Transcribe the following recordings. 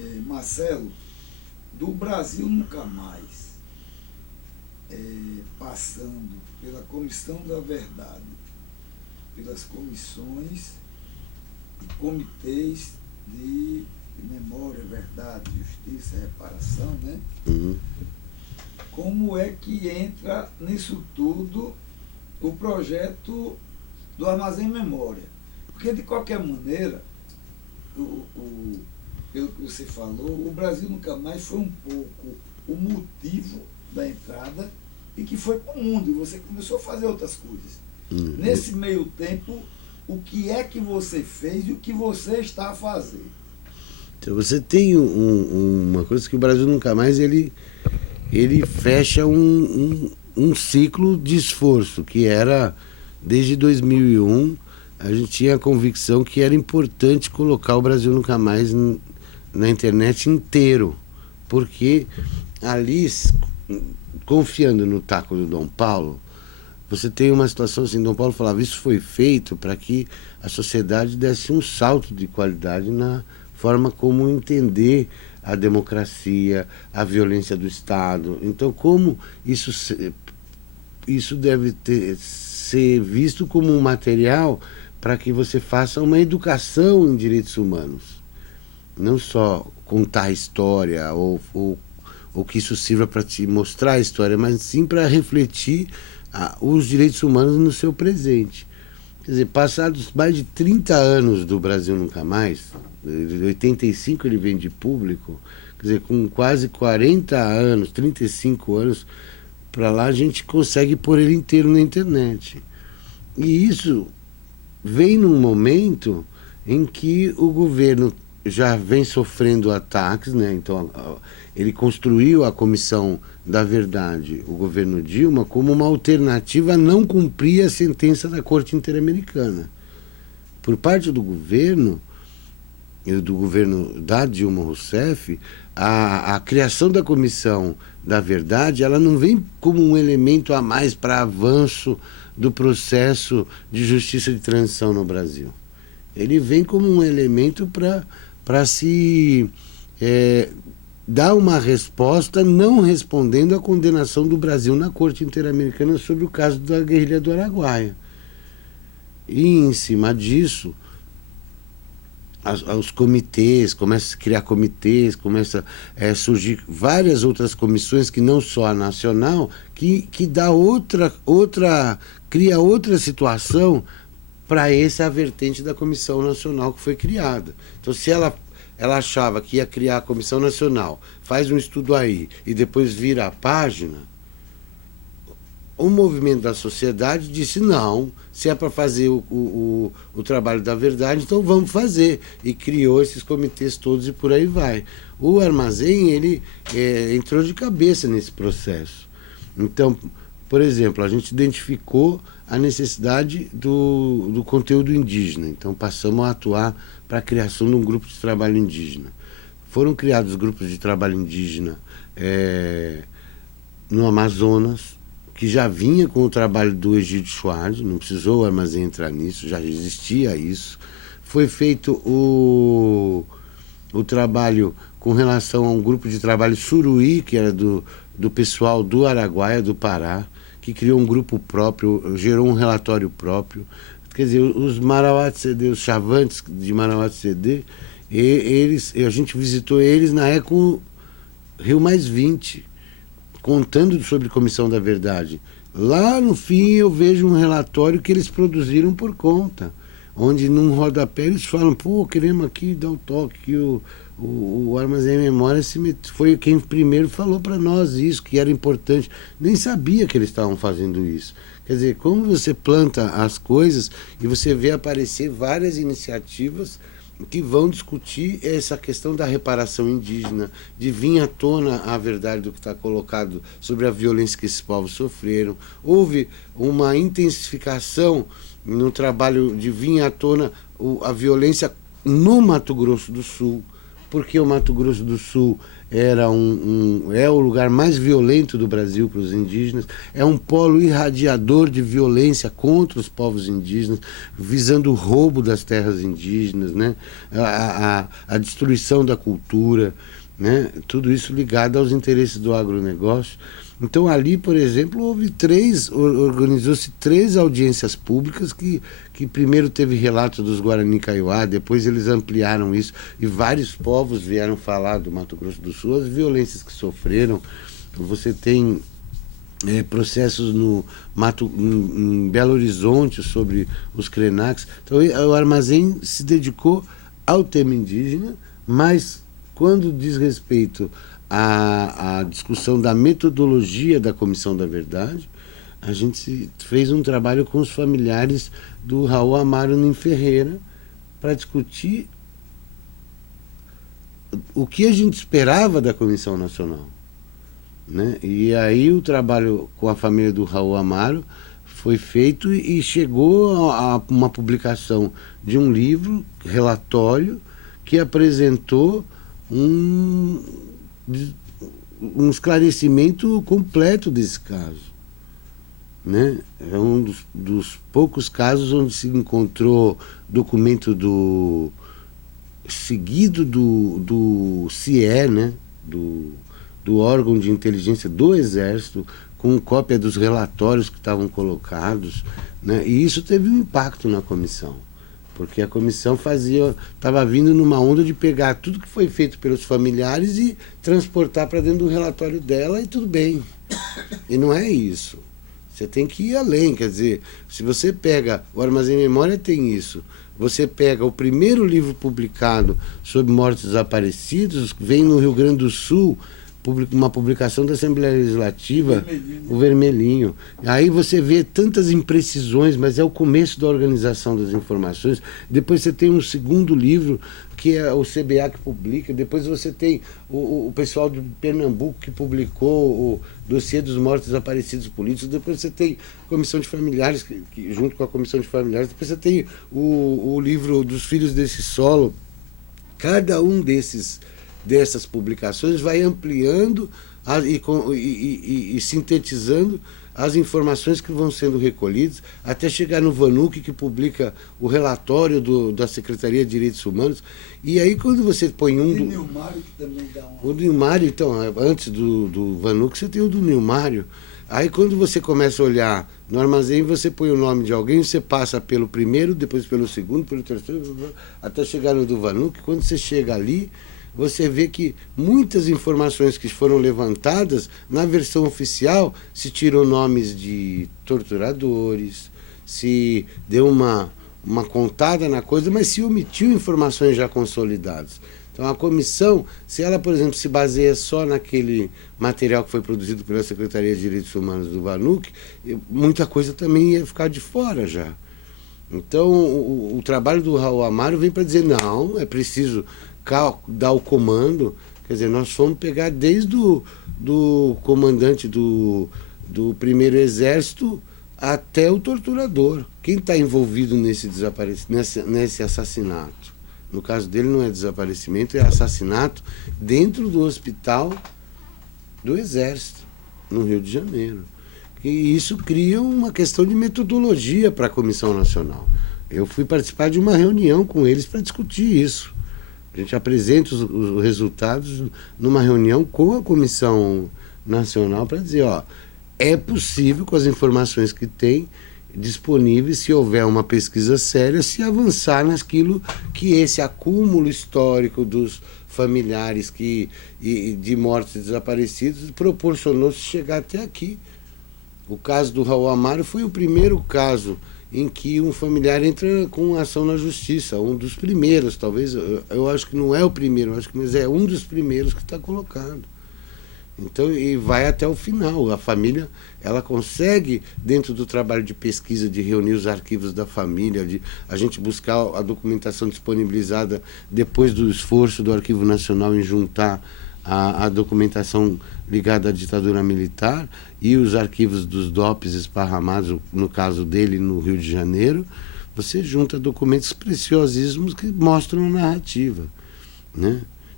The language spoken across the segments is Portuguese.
Marcelo, do Brasil Nunca Mais, passando pela Comissão da Verdade, pelas comissões e comitês de memória, verdade, justiça, reparação, né? Uhum. Como é que entra nisso tudo o projeto do Armazém Memória? Porque, de qualquer maneira, pelo que você falou, o Brasil Nunca Mais foi um pouco o motivo da entrada e que foi para o mundo, e você começou a fazer outras coisas. Uhum. Nesse meio tempo, o que é que você fez e o que você está a fazer? Então, você tem uma coisa que o Brasil Nunca Mais ele fecha um ciclo de esforço, que era, desde 2001, a gente tinha a convicção que era importante colocar o Brasil Nunca Mais na internet inteiro, porque ali, confiando no taco do Dom Paulo, você tem uma situação assim, Dom Paulo falava, isso foi feito para que a sociedade desse um salto de qualidade na forma como entender a democracia, a violência do Estado. Então, como isso deve ser visto como um material para que você faça uma educação em direitos humanos. Não só contar a história ou que isso sirva para te mostrar a história, mas sim para refletir os direitos humanos no seu presente. Quer dizer, passados mais de 30 anos do Brasil Nunca Mais, de 85 ele vem de público, quer dizer, com quase 40 anos, 35 anos, para lá a gente consegue pôr ele inteiro na internet. E isso vem num momento em que o governo já vem sofrendo ataques, né? Então ele construiu a Comissão da Verdade, o governo Dilma, como uma alternativa a não cumprir a sentença da Corte Interamericana. Por parte do governo da Dilma Rousseff, a criação da Comissão da Verdade, ela não vem como um elemento a mais para avanço do processo de justiça de transição no Brasil. Ele vem como um elemento para se dar uma resposta não respondendo à condenação do Brasil na Corte Interamericana sobre o caso da guerrilha do Araguaia. E em cima disso, os comitês, começa a criar comitês, começa a surgir várias outras comissões, que não só a nacional, que dá cria outra situação para essa vertente da Comissão Nacional que foi criada. Então, se ela achava que ia criar a Comissão Nacional, faz um estudo aí e depois vira a página, o movimento da sociedade disse, não, se é para fazer o trabalho da verdade, então vamos fazer. E criou esses comitês todos e por aí vai. O Armazém, ele entrou de cabeça nesse processo. Então, por exemplo, a gente identificou a necessidade do conteúdo indígena. Então, passamos a atuar para a criação de um grupo de trabalho indígena. Foram criados grupos de trabalho indígena no Amazonas, que já vinha com o trabalho do Egídio Schwartz, não precisou o Armazém entrar nisso, já existia isso. Foi feito o trabalho com relação a um grupo de trabalho Suruí, que era do pessoal do Araguaia, do Pará, que criou um grupo próprio, gerou um relatório próprio. Quer dizer, os Marauá-CD, os chavantes de Marauá-CD, a gente visitou eles na Eco Rio Mais 20, contando sobre Comissão da Verdade. Lá no fim eu vejo um relatório que eles produziram por conta, onde num rodapé eles falam, pô, queremos aqui dar o toque, que o Armazém Memória foi quem primeiro falou para nós isso, que era importante. Nem sabia que eles estavam fazendo isso. Quer dizer, como você planta as coisas e você vê aparecer várias iniciativas que vão discutir essa questão da reparação indígena, de vir à tona a verdade do que está colocado sobre a violência que esses povos sofreram. Houve uma intensificação no trabalho de vir à tona a violência no Mato Grosso do Sul, porque o Mato Grosso do Sul é o lugar mais violento do Brasil para os indígenas, é um polo irradiador de violência contra os povos indígenas, visando o roubo das terras indígenas, né? A destruição da cultura, né? Tudo isso ligado aos interesses do agronegócio. Então ali, por exemplo, organizou-se 3 audiências públicas que primeiro teve relato dos Guarani Kaiowá, depois eles ampliaram isso e vários povos vieram falar do Mato Grosso do Sul, as violências que sofreram. Você tem processos em Belo Horizonte sobre os Krenaks. Então o Armazém se dedicou ao tema indígena, mas quando diz respeito a discussão da metodologia da Comissão da Verdade, a gente fez um trabalho com os familiares do Raul Amaro Nim Ferreira para discutir o que a gente esperava da Comissão Nacional, né? E aí o trabalho com a família do Raul Amaro foi feito e chegou a uma publicação de um livro, relatório, que apresentou um esclarecimento completo desse caso, né? É um dos poucos casos onde se encontrou documento seguido do CIE, né? do órgão de inteligência do Exército, com cópia dos relatórios que estavam colocados, né? E isso teve um impacto na comissão, porque a comissão estava vindo numa onda de pegar tudo que foi feito pelos familiares e transportar para dentro do relatório dela e tudo bem. E não é isso. Você tem que ir além, quer dizer, se você pega, o Armazém Memória tem isso, você pega o primeiro livro publicado sobre mortos desaparecidos, vem no Rio Grande do Sul, uma publicação da Assembleia Legislativa, o Vermelhinho. Aí você vê tantas imprecisões, mas é o começo da organização das informações. Depois você tem um segundo livro, que é o CBA que publica. Depois você tem o pessoal de Pernambuco que publicou o dossiê dos mortos desaparecidos políticos. Depois você tem a Comissão de Familiares, junto com a Comissão de Familiares. Depois você tem o livro dos Filhos desse Solo. Cada um dessas publicações vai ampliando e sintetizando as informações que vão sendo recolhidas, até chegar no Vanuc, que publica o relatório da Secretaria de Direitos Humanos. E aí quando você põe o Nilmário, que também dá o Nilmário, então, antes do Vanuc, você tem o do Nilmário. Aí quando você começa a olhar no armazém, você põe o nome de alguém, você passa pelo primeiro, depois pelo segundo, pelo terceiro, até chegar no do Vanuc. Quando você chega ali, você vê que muitas informações que foram levantadas, na versão oficial, se tirou nomes de torturadores, se deu uma contada na coisa, mas se omitiu informações já consolidadas. Então a comissão, se ela, por exemplo, se baseia só naquele material que foi produzido pela Secretaria de Direitos Humanos do Vanuc, muita coisa também ia ficar de fora já. Então o trabalho do Raul Amaro vem para dizer, não, é preciso dar o comando. Quer dizer, nós fomos pegar desde do comandante do primeiro exército até o torturador. Quem está envolvido nesse assassinato? No caso dele não é desaparecimento, é assassinato dentro do hospital do Exército, no Rio de Janeiro. E isso cria uma questão de metodologia para a Comissão Nacional. Eu fui participar de uma reunião com eles para discutir isso. A gente apresenta os resultados numa reunião com a Comissão Nacional para dizer, ó, é possível, com as informações que tem disponíveis, se houver uma pesquisa séria, se avançar naquilo que esse acúmulo histórico dos familiares de mortos e desaparecidos proporcionou se chegar até aqui. O caso do Raul Amaro foi o primeiro caso em que um familiar entra com ação na justiça, um dos primeiros, talvez, eu acho que não é o primeiro, mas é um dos primeiros que está colocado. Então, e vai até o final. A família, ela consegue, dentro do trabalho de pesquisa, de reunir os arquivos da família, de a gente buscar a documentação disponibilizada depois do esforço do Arquivo Nacional em juntar a documentação ligada à ditadura militar e os arquivos dos DOPs esparramados, no caso dele, no Rio de Janeiro, você junta documentos preciosíssimos que mostram a narrativa, né?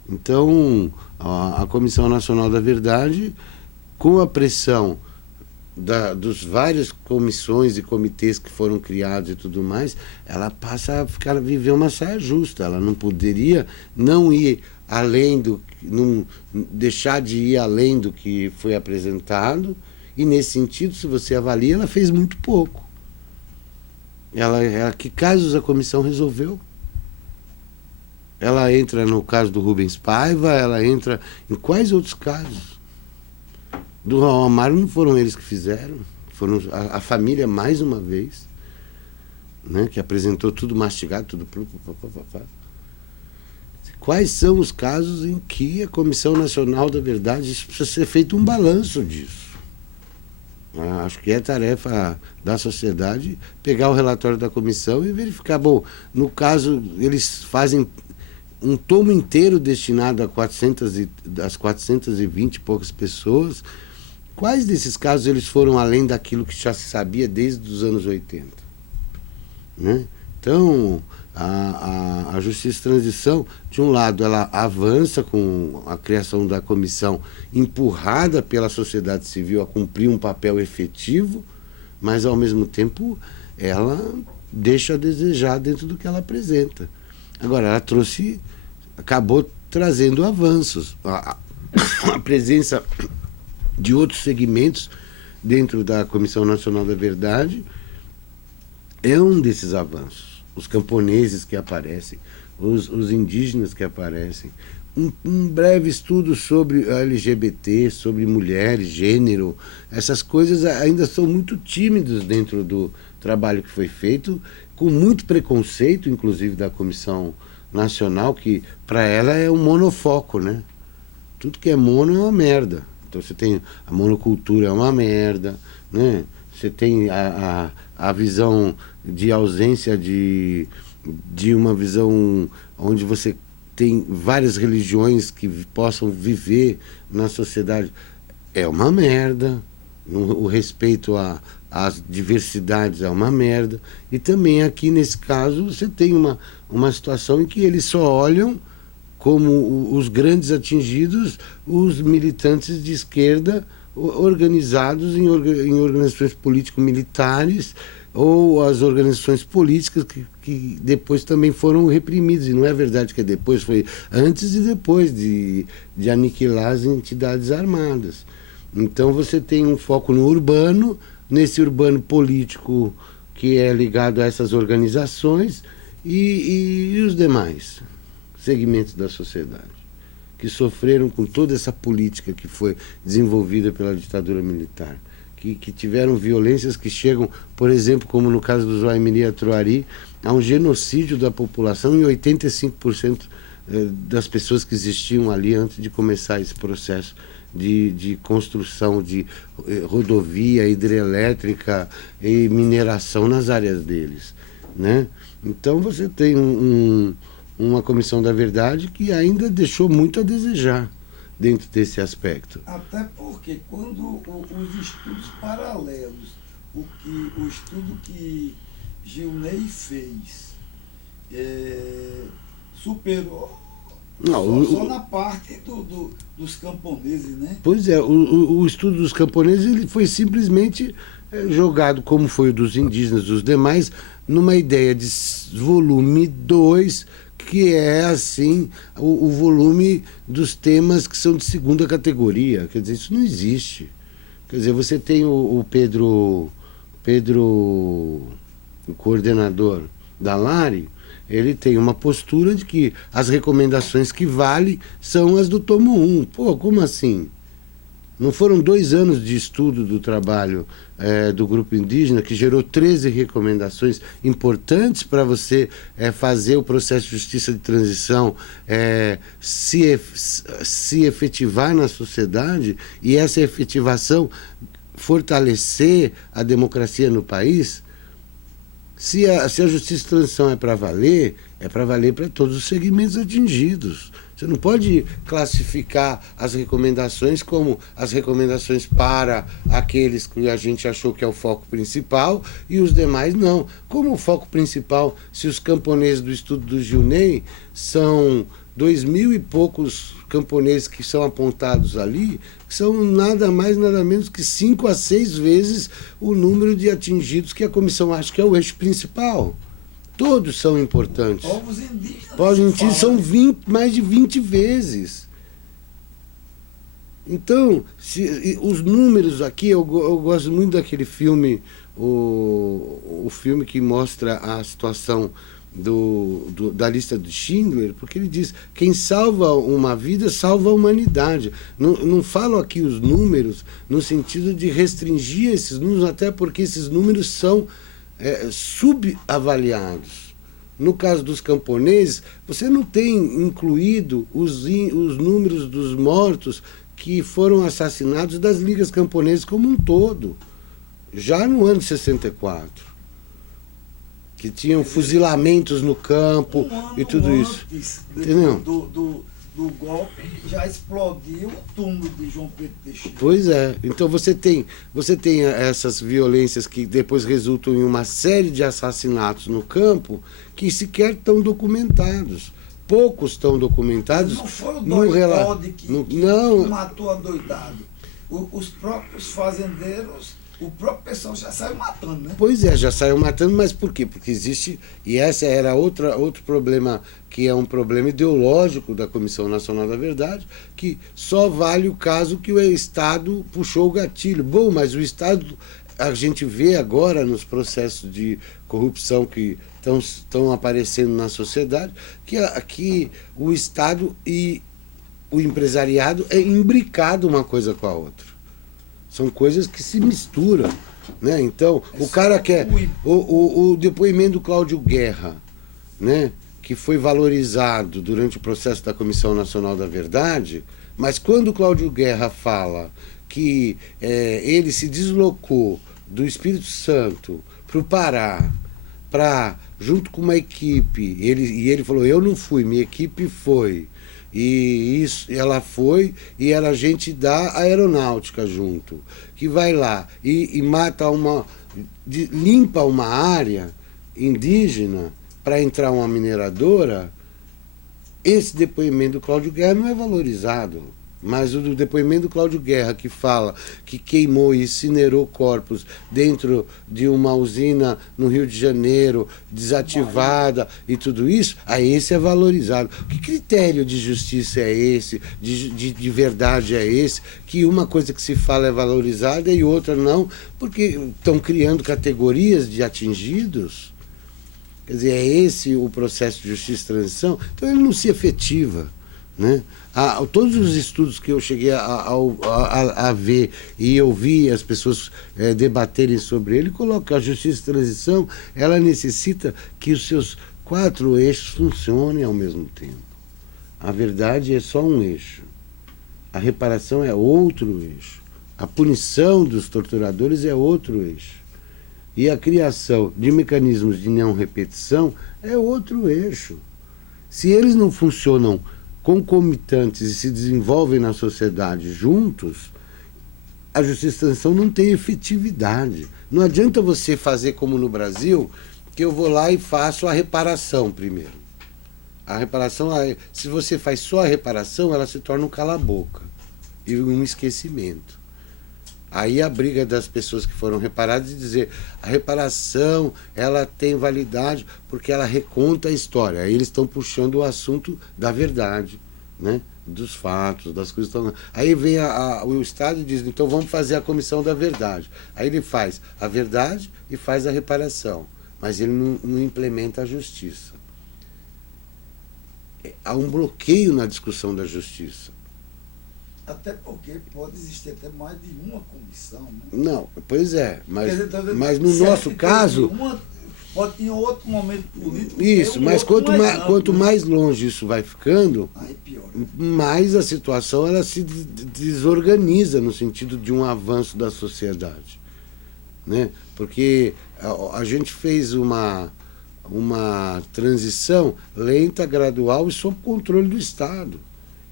Então, a Comissão Nacional da Verdade, com a pressão dos várias comissões e comitês que foram criados e tudo mais, ela passa a viver uma saia justa. Ela não poderia não ir além não deixar de ir além do que foi apresentado, e nesse sentido, se você avalia, ela fez muito pouco. Que casos a comissão resolveu? Ela entra no caso do Rubens Paiva, ela entra em quais outros casos? Do Raul Amaro não foram eles que fizeram, foram a família mais uma vez, né, que apresentou tudo mastigado, tudo... Quais são os casos em que a Comissão Nacional da Verdade, isso precisa ser feito um balanço disso. Acho que é tarefa da sociedade pegar o relatório da comissão e verificar. Bom, no caso, eles fazem um tomo inteiro destinado às 420 e poucas pessoas. Quais desses casos eles foram além daquilo que já se sabia desde os anos 80? Né? Então, a Justiça de Transição, de um lado, ela avança com a criação da comissão, empurrada pela sociedade civil a cumprir um papel efetivo, mas, ao mesmo tempo, ela deixa a desejar dentro do que ela apresenta. Agora, ela acabou trazendo avanços. A presença de outros segmentos dentro da Comissão Nacional da Verdade é um desses avanços. Os camponeses que aparecem, os indígenas que aparecem, um breve estudo sobre LGBT, sobre mulheres, gênero, essas coisas ainda são muito tímidos dentro do trabalho que foi feito, com muito preconceito, inclusive da Comissão Nacional, que para ela é um monofoco, né? Tudo que é mono é uma merda. Então você tem a monocultura, é uma merda, né? Você tem a visão de ausência de uma visão onde você tem várias religiões que possam viver na sociedade. É uma merda. O respeito às diversidades é uma merda. E também aqui, nesse caso, você tem uma situação em que eles só olham como os grandes atingidos, os militantes de esquerda organizados em organizações político-militares ou as organizações políticas que depois também foram reprimidas. E não é verdade que é depois, foi antes e depois de aniquilar as entidades armadas. Então você tem um foco no urbano, nesse urbano político que é ligado a essas organizações e os demais segmentos da sociedade que sofreram com toda essa política que foi desenvolvida pela ditadura militar, que tiveram violências que chegam, por exemplo, como no caso do Zoaimiri Atuari, a um genocídio da população em 85% das pessoas que existiam ali antes de começar esse processo de construção de rodovia, hidrelétrica e mineração nas áreas deles, né? Então você tem uma Comissão da Verdade que ainda deixou muito a desejar dentro desse aspecto. Até porque quando os estudos paralelos, o estudo que Gilney fez, superou só na parte dos camponeses, né? Pois é, o estudo dos camponeses ele foi simplesmente jogado, como foi o dos indígenas, dos demais, numa ideia de volume 2, que é, assim, o volume dos temas que são de segunda categoria. Quer dizer, isso não existe. Quer dizer, você tem o Pedro, o coordenador da Lari, ele tem uma postura de que as recomendações que valem são as do tomo 1. Pô, como assim? Não foram 2 anos de estudo do trabalho do grupo indígena que gerou 13 recomendações importantes para você fazer o processo de justiça de transição se efetivar na sociedade e essa efetivação fortalecer a democracia no país? Se a justiça de transição é para valer para todos os segmentos atingidos. Você não pode classificar as recomendações como as recomendações para aqueles que a gente achou que é o foco principal e os demais não. Como o foco principal, se os camponeses do estudo do Gilney são 2.000 e poucos camponeses que são apontados ali, que são nada mais, nada menos que 5 a 6 vezes o número de atingidos que a comissão acha que é o eixo principal. Todos são importantes. Povos indígenas. Povos indígenas são mais de 20 vezes. Então, os números aqui, eu gosto muito daquele filme, o filme que mostra a situação da lista de Schindler, porque ele diz, quem salva uma vida, salva a humanidade. Não falo aqui os números no sentido de restringir esses números, até porque esses números são subavaliados. No caso dos camponeses, você não tem incluído os números dos mortos que foram assassinados das ligas camponesas como um todo, já no ano de 64. Que tinham fuzilamentos no campo e tudo isso. Entendeu? Do golpe já explodiu o túmulo de João Pedro Teixeira. Pois é. Então você tem essas violências que depois resultam em uma série de assassinatos no campo que sequer estão documentados. Poucos estão documentados. Não foi o doidode que não matou a doidado. Os próprios fazendeiros, o próprio pessoal já saiu matando, né? Pois é, já saiu matando, mas por quê? Porque existe, e essa era outro problema, que é um problema ideológico da Comissão Nacional da Verdade, que só vale o caso que o Estado puxou o gatilho. Bom, mas o Estado, a gente vê agora nos processos de corrupção que estão aparecendo na sociedade, que o Estado e o empresariado é imbricado uma coisa com a outra. São coisas que se misturam, né? Então, o cara quer... O depoimento do Cláudio Guerra, né? Que foi valorizado durante o processo da Comissão Nacional da Verdade, mas quando o Cláudio Guerra fala que ele se deslocou do Espírito Santo para o Pará, junto com uma equipe, ele falou, eu não fui, minha equipe foi. E ela foi e era gente da aeronáutica junto, que vai lá e mata limpa uma área indígena para entrar uma mineradora. Esse depoimento do Cláudio Guerra não é valorizado. Mas o do depoimento do Cláudio Guerra, que fala que queimou e incinerou corpos dentro de uma usina no Rio de Janeiro, desativada e tudo isso, aí esse é valorizado. Que critério de justiça é esse, de verdade é esse, que uma coisa que se fala é valorizada e outra não, porque estão criando categorias de atingidos? Quer dizer, é esse o processo de justiça e transição? Então ele não se efetiva, né? Todos os estudos que eu cheguei a ver e ouvir as pessoas debaterem sobre ele, colocam que a justiça de transição ela necessita que os seus 4 eixos funcionem ao mesmo tempo. A verdade é só um eixo. A reparação é outro eixo. A punição dos torturadores é outro eixo. E a criação de mecanismos de não repetição é outro eixo. Se eles não funcionam concomitantes e se desenvolvem na sociedade juntos, a justiça de transição não tem efetividade. Não adianta você fazer como no Brasil, que eu vou lá e faço a reparação primeiro. A reparação, se você faz só a reparação, ela se torna um cala-boca e um esquecimento. Aí a briga das pessoas que foram reparadas e dizer a reparação ela tem validade porque ela reconta a história. Aí eles estão puxando o assunto da verdade, né? Dos fatos, das coisas. Aí vem o Estado e diz, então vamos fazer a comissão da verdade. Aí ele faz a verdade e faz a reparação, mas ele não implementa a justiça. Há um bloqueio na discussão da justiça. Até porque pode existir até mais de uma comissão, né? Não, pois é, mas dizer, no nosso caso... Pode ter outro momento político. Isso, mas quanto mais longe isso vai ficando, aí pior, mais a situação ela se desorganiza no sentido de um avanço da sociedade, né? Porque a gente fez uma transição lenta, gradual e sob controle do Estado.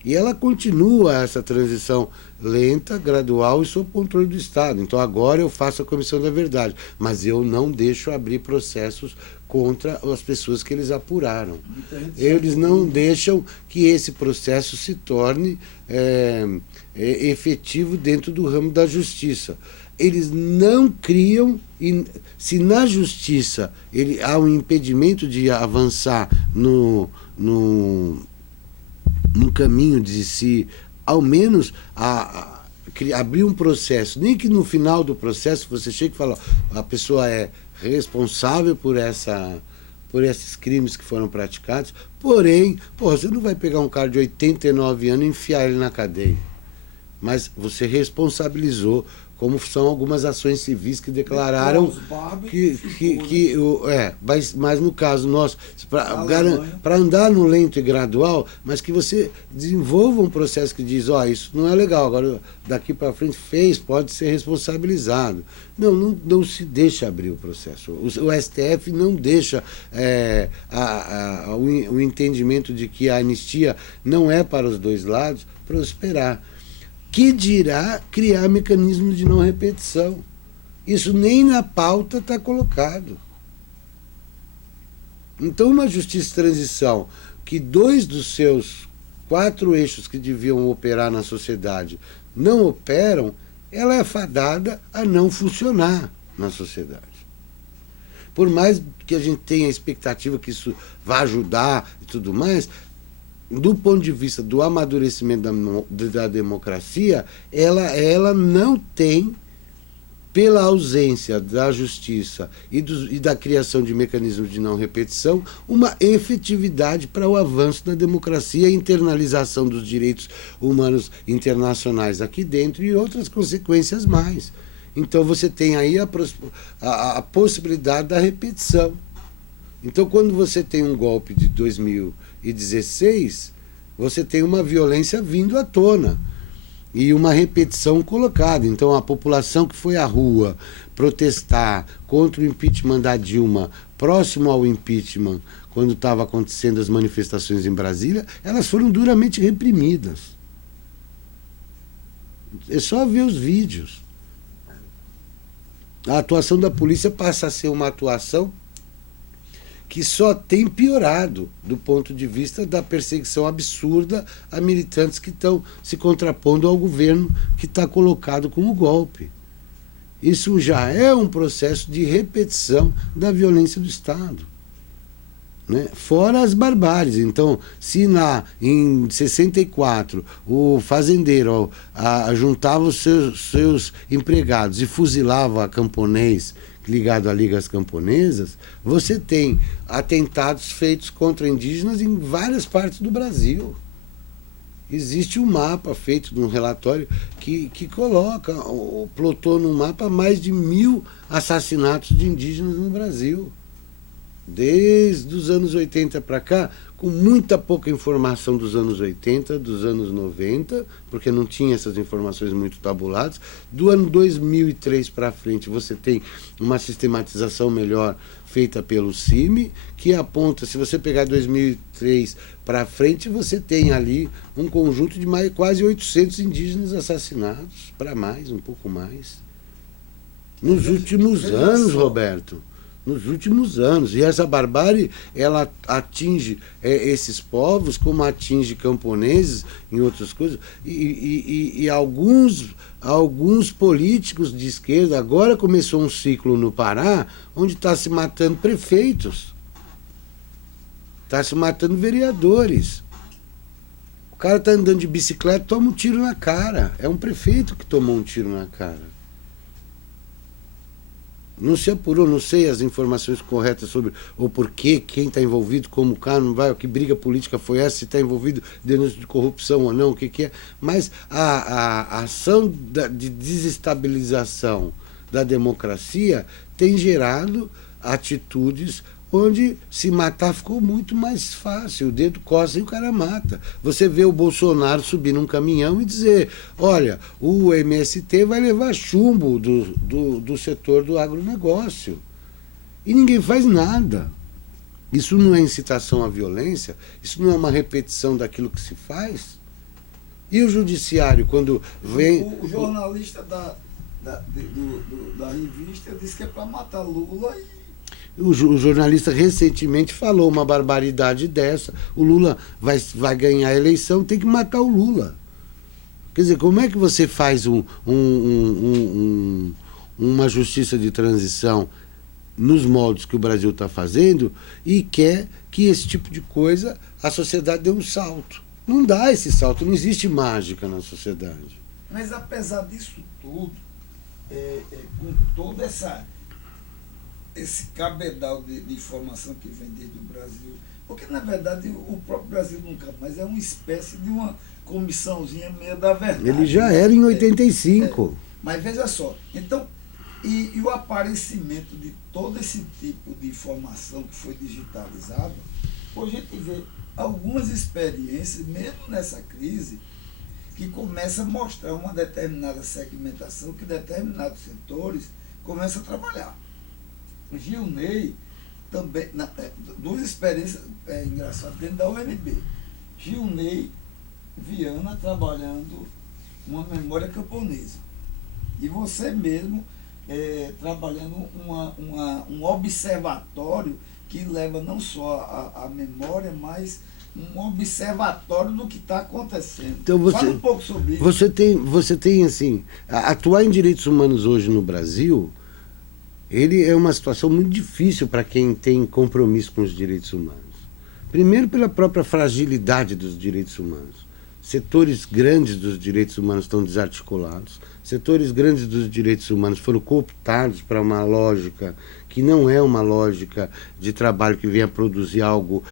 E ela continua essa transição lenta, gradual e sob controle do Estado. Então agora eu faço a Comissão da Verdade, mas eu não deixo abrir processos contra as pessoas que eles apuraram. Eles não deixam que esse processo se torne efetivo dentro do ramo da justiça. Eles não criam, se na justiça há um impedimento de avançar no caminho de se, ao menos, abrir um processo, nem que no final do processo você chegue e fala, a pessoa é responsável por esses crimes que foram praticados, porém, você não vai pegar um cara de 89 anos e enfiar ele na cadeia. Mas você responsabilizou, como são algumas ações civis que declararam mas no caso nosso, para andar no lento e gradual, mas que você desenvolva um processo que diz, isso não é legal, agora daqui para frente pode ser responsabilizado. Não se deixa abrir o processo. O STF não deixa o entendimento de que a anistia não é para os dois lados prosperar. Que dirá criar mecanismos de não repetição. Isso nem na pauta está colocado. Então, uma justiça de transição, que 2 dos seus 4 eixos que deviam operar na sociedade não operam, ela é fadada a não funcionar na sociedade. Por mais que a gente tenha a expectativa que isso vá ajudar e tudo mais, do ponto de vista do amadurecimento da democracia, ela não tem, pela ausência da justiça e da criação de mecanismos de não repetição, uma efetividade para o avanço da democracia, a internalização dos direitos humanos internacionais aqui dentro e outras consequências mais. Então você tem aí a possibilidade da repetição. Então, quando você tem um golpe de 2016, você tem uma violência vindo à tona e uma repetição colocada. Então, a população que foi à rua protestar contra o impeachment da Dilma, próximo ao impeachment, quando estavam acontecendo as manifestações em Brasília, elas foram duramente reprimidas. É só ver os vídeos. A atuação da polícia passa a ser uma atuação que só tem piorado do ponto de vista da perseguição absurda a militantes que estão se contrapondo ao governo que está colocado como golpe. Isso já é um processo de repetição da violência do Estado. Né? Fora as barbáries. Então, se em 64 o fazendeiro juntava os seus empregados e fuzilava camponês ligado a ligas camponesas, você tem atentados feitos contra indígenas em várias partes do Brasil. Existe um mapa feito num relatório que coloca, plotou no mapa mais de 1000 assassinatos de indígenas no Brasil. Desde os anos 80 para cá, com muita pouca informação dos anos 80, dos anos 90, porque não tinha essas informações muito tabuladas. Do ano 2003 para frente, você tem uma sistematização melhor feita pelo CIMI, que aponta, se você pegar 2003 para frente, você tem ali um conjunto de quase 800 indígenas assassinados, para mais, um pouco mais. Nos últimos anos, Roberto. Nos últimos anos. E essa barbárie, ela atinge esses povos, como atinge camponeses, em outras coisas, e alguns políticos de esquerda. Agora começou um ciclo no Pará, onde está se matando prefeitos, está se matando vereadores. O cara está andando de bicicleta, toma um tiro na cara. É um prefeito que tomou um tiro na cara. Não se apurou, não sei as informações corretas sobre o porquê, quem está envolvido, como o cara não vai, que briga política foi essa, se está envolvido denúncia de corrupção ou não, o que é. Mas a ação de desestabilização da democracia tem gerado atitudes onde se matar ficou muito mais fácil. O dedo coça e o cara mata. Você vê o Bolsonaro subir num caminhão e dizer, olha, o MST vai levar chumbo do setor do agronegócio. E ninguém faz nada. Isso não é incitação à violência? Isso não é uma repetição daquilo que se faz? E o judiciário, quando vem... O jornalista da revista disse que é para matar Lula e... O jornalista recentemente falou uma barbaridade dessa. O Lula vai ganhar a eleição, tem que matar o Lula. Quer dizer, como é que você faz uma justiça de transição nos moldes que o Brasil está fazendo e quer que esse tipo de coisa, a sociedade dê um salto? Não dá esse salto, não existe mágica na sociedade. Mas apesar disso tudo, com todo esse cabedal de informação que vem desde o Brasil, porque na verdade o próprio Brasil nunca mais é uma espécie de uma comissãozinha meia da verdade. Ele já era em 85. Mas veja só, então, e o aparecimento de todo esse tipo de informação que foi digitalizada, hoje a gente vê algumas experiências, mesmo nessa crise, que começa a mostrar uma determinada segmentação que determinados setores começam a trabalhar. O Gilney também, duas experiências engraçadas dentro da UNB. Gilney Viana trabalhando uma memória camponesa. E você mesmo trabalhando um observatório que leva não só a memória, mas um observatório do que está acontecendo. Então Fala um pouco sobre isso. Você tem assim, atuar em direitos humanos hoje no Brasil, ele é uma situação muito difícil para quem tem compromisso com os direitos humanos. Primeiro, pela própria fragilidade dos direitos humanos. Setores grandes dos direitos humanos estão desarticulados, setores grandes dos direitos humanos foram cooptados para uma lógica que não é uma lógica de trabalho que venha produzir algo